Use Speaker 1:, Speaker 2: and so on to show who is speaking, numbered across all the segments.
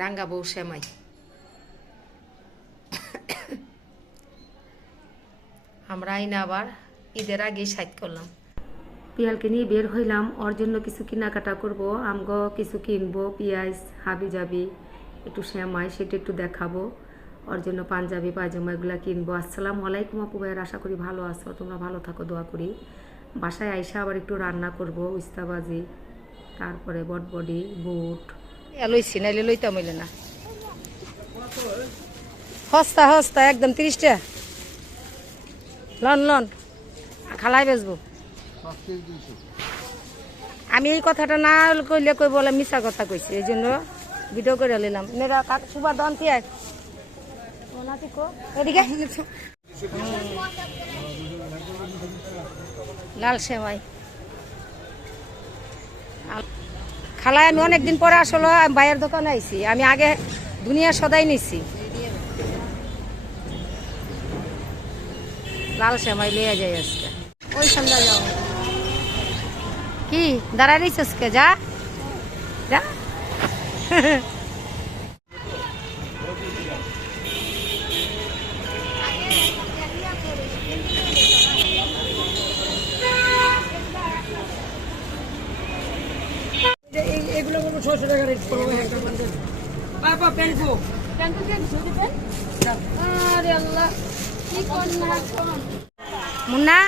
Speaker 1: রাঙ্গা বউ শ্যামাই আমরা আইনা আবার ঈদের আগে সাইড করলাম। পিয়ালকে নিয়ে বের হইলাম, ওর জন্য কিছু কেনাকাটা করব, আমগ কিছু কিনবো, পেঁয়াজ হাবি যাবি একটু শ্যামাই সেটা একটু দেখাবো। ওর জন্য পাঞ্জাবি, পায়জামা এগুলো কিনবো। আসসালামু আলাইকুম আপু ভাইয়ের আশা করি ভালো আছো। তোমরা ভালো থাকো, দোয়া করি। বাসায় আইসা আবার একটু রান্না করব, উস্তাবাজি, তারপরে বটবডি, বুট। লইছি নাইলে লইতাম হইলে না। হস্তা হস্তা একদম তিরিশটা। লন লন, খালাই বেচবো। আমি এই কথাটা না কইলে কই বলে মিশা কথা কইছি, এই জন্য ভিডিও করে নিলাম মেয়েরা সুবার দন কি? এদিকে? লাল সেমাই। খালায় আমি অনেকদিন পরে আসলে বাইয়ের দোকানে আইছি। আমি আগে দুনিয়া সদাই নিছি। লাল সেমাই লিয়ে যাই আজকে। ওই সন্ধ্যা যাও। কি? দাঁড়ায় রইছ আজকে যা। যা।
Speaker 2: ছশো টাকা রেট করব একটা পঞ্চাশ বাবা প্যান্টু
Speaker 1: আরে আল্লাহ কি মুন্না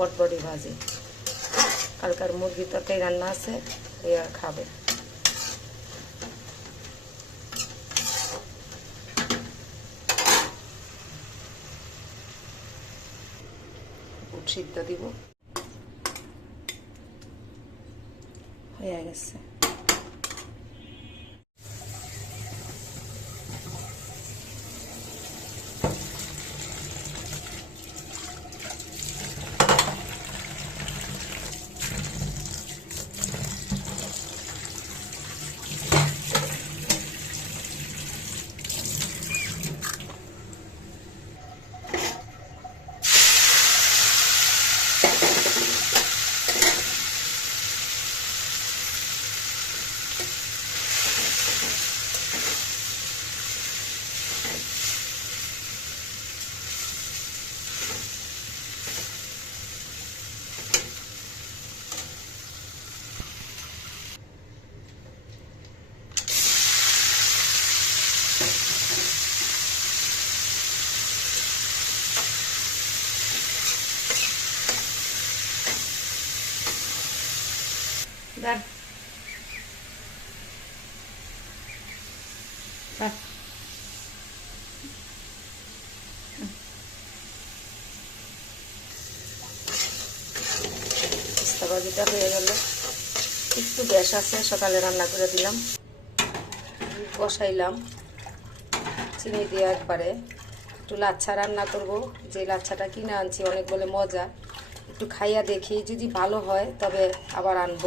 Speaker 1: বটবটি ভাজি। কালকার মুরগি তরকারি রান্না আছে ওই আর খাবে। সিদ্ধ দিব। হয়ে গেছে। ভাজিটা হয়ে গেল একটু গ্যাস আছে সকালে রান্না করে দিলাম বসাইলাম চিনি দিয়ে একবারে একটু লাচ্ছা রান্না করব যে লাচ্ছাটা কিনে আনছি অনেক বলে মজা একটু খাইয়া দেখি যদি ভালো হয় তবে আবার আনব